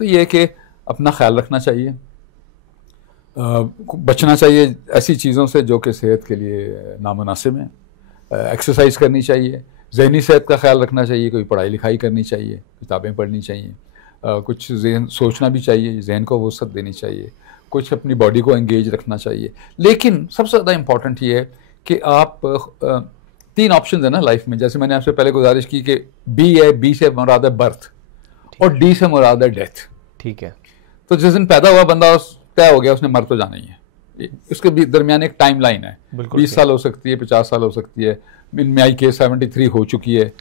तो ये कि अपना ख्याल रखना चाहिए, बचना चाहिए ऐसी चीज़ों से जो कि सेहत के लिए नामुनासिब हैं, एक्सरसाइज करनी चाहिए, ज़हनी सेहत का ख्याल रखना चाहिए, कोई पढ़ाई लिखाई करनी चाहिए, किताबें पढ़नी चाहिए, कुछ जहन सोचना भी चाहिए, जहन को वसअत देनी चाहिए, कुछ अपनी बॉडी को एंगेज रखना चाहिए। लेकिन सबसे ज़्यादा इम्पॉर्टेंट ये है कि आप 3 ऑप्शन है ना लाइफ में, जैसे मैंने आपसे पहले गुजारिश की कि बी है, बी से मुराद है बर्थ और डी से मुराद है डेथ। ठीक है। तो जिस दिन पैदा हुआ बंदा तय हो गया, उसने मर तो जाना ही है। उसके दरमियान एक टाइम लाइन है, 20 साल हो सकती है, 50 साल हो सकती है, इनमें आई के 73 हो चुकी है।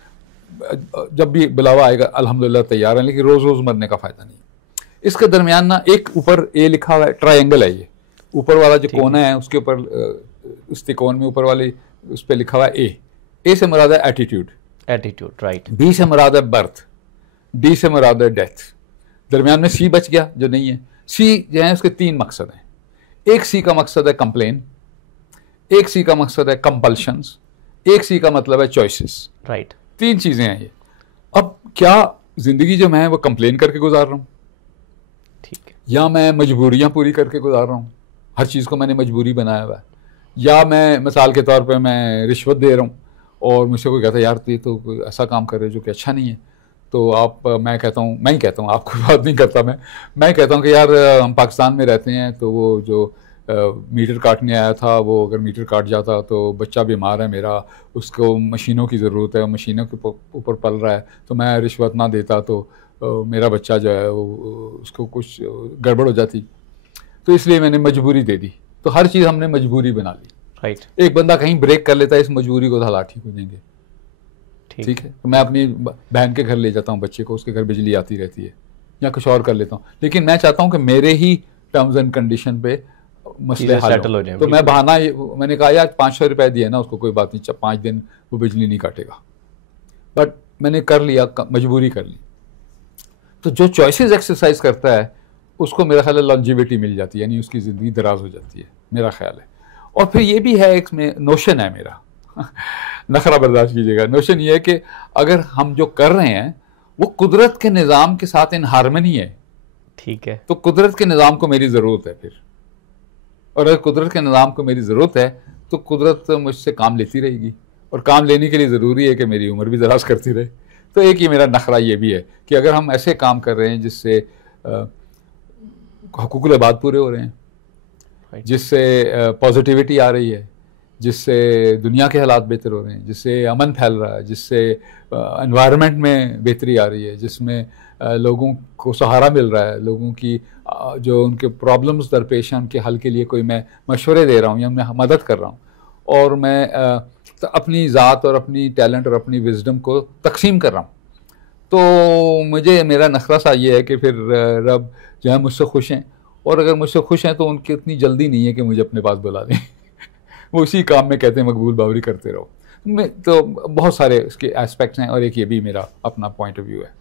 जब भी बुलावा आएगा अल्हम्दुलिल्लाह तैयार है, लेकिन रोज़ रोज़ मरने का फ़ायदा नहीं। इसके दरमियान ना एक ऊपर ए लिखा हुआ है, ट्रायंगल है ये, ऊपर वाला जो कोना है उसके ऊपर, उस त्रिकोण में ऊपर वाले उस पर लिखा हुआ है ए से मुराद है एटीट्यूड, राइट। बी से मुराद है बर्थ, डी से मुराद है डेथ, दरमियान में सी बच गया जो नहीं है। सी जो है उसके 3 मकसद हैं। एक सी का मकसद है कंप्लेन, एक सी का मकसद है कंपल्शंस, एक सी का मतलब है चॉइसेस। राइट। 3 चीजें हैं ये। अब क्या जिंदगी जो मैं वो कंप्लेन करके गुजार रहा हूँ, ठीक है, या मैं मजबूरियां पूरी करके गुजार रहा हूँ, हर चीज़ को मैंने मजबूरी बनाया हुआ है, या मैं मिसाल के तौर पे मैं रिश्वत दे रहा हूँ और मुझसे कोई कहता है यार तो ऐसा काम कर रहे हो जो कि अच्छा नहीं है, तो आप मैं कहता हूँ, मैं ही कहता हूँ, आपको बात नहीं करता मैं कहता हूँ कि यार हम पाकिस्तान में रहते हैं, तो वो जो मीटर काटने आया था, वो अगर मीटर काट जाता तो बच्चा बीमार है मेरा, उसको मशीनों की ज़रूरत है, मशीनों के ऊपर पल रहा है, तो मैं रिश्वत ना देता तो मेरा बच्चा जो है वो उसको कुछ गड़बड़ हो जाती, तो इसलिए मैंने मजबूरी दे दी। तो हर चीज़ हमने मजबूरी बना ली। राइट। एक बंदा कहीं ब्रेक कर लेता है, इस मजबूरी को हला ठीक हो जाएंगे। ठीक है, तो मैं अपनी बहन के घर ले जाता हूँ बच्चे को, उसके घर बिजली आती रहती है, या कुछ और कर लेता हूँ, लेकिन मैं चाहता हूँ कि मेरे ही टर्म्स एंड कंडीशन पे मसले हल हो जाए। तो मैं बहाना, मैंने कहा यार 500 रुपए दिए ना उसको, कोई बात नहीं, 5 दिन वो बिजली नहीं काटेगा, बट मैंने कर लिया, मजबूरी कर ली। तो जो चॉइसेस एक्सरसाइज करता है उसको मेरा ख्याल है लॉन्जिविटी मिल जाती है, यानी उसकी ज़िंदगी दराज हो जाती है, मेरा ख्याल है। और फिर ये भी है, एक में नोशन है मेरा नखरा बर्दाश्त कीजिएगा, नोशन ये है कि अगर हम जो कर रहे हैं वो कुदरत के निज़ाम के साथ इन हारमनी है, ठीक है, तो कुदरत के निज़ाम को मेरी ज़रूरत है फिर, और अगर कुदरत के निज़ाम को मेरी ज़रूरत है तो कुदरत मुझसे काम लेती रहेगी, और काम लेने के लिए ज़रूरी है कि मेरी उम्र भी दराज करती रहे। तो एक ये मेरा नखरा ये भी है कि अगर हम ऐसे काम कर रहे हैं जिससे हुकूकुल इबाद पूरे हो रहे हैं, जिससे पॉजिटिविटी आ रही है, जिससे दुनिया के हालात बेहतर हो रहे हैं, जिससे अमन फैल रहा है, जिससे एनवायरनमेंट में बेहतरी आ रही है, जिसमें लोगों को सहारा मिल रहा है, लोगों की जो उनके प्रॉब्लम्स दरपेश हैं उनके हल के लिए कोई मैं मशवरे दे रहा हूँ या मैं मदद कर रहा हूँ, और मैं तो अपनी ज़ात और अपनी टैलेंट और अपनी विजडम को तकसीम कर रहा हूँ, तो मुझे मेरा नखरा सा ये है कि फिर रब जो है मुझसे खुश हैं, और अगर मुझसे खुश हैं तो उनकी इतनी जल्दी नहीं है कि मुझे अपने पास बुला दें वो उसी काम में कहते हैं मकबूल बावरी करते रहो। तो बहुत सारे इसके एस्पेक्ट्स हैं, और एक ये भी मेरा अपना पॉइंट ऑफ व्यू है।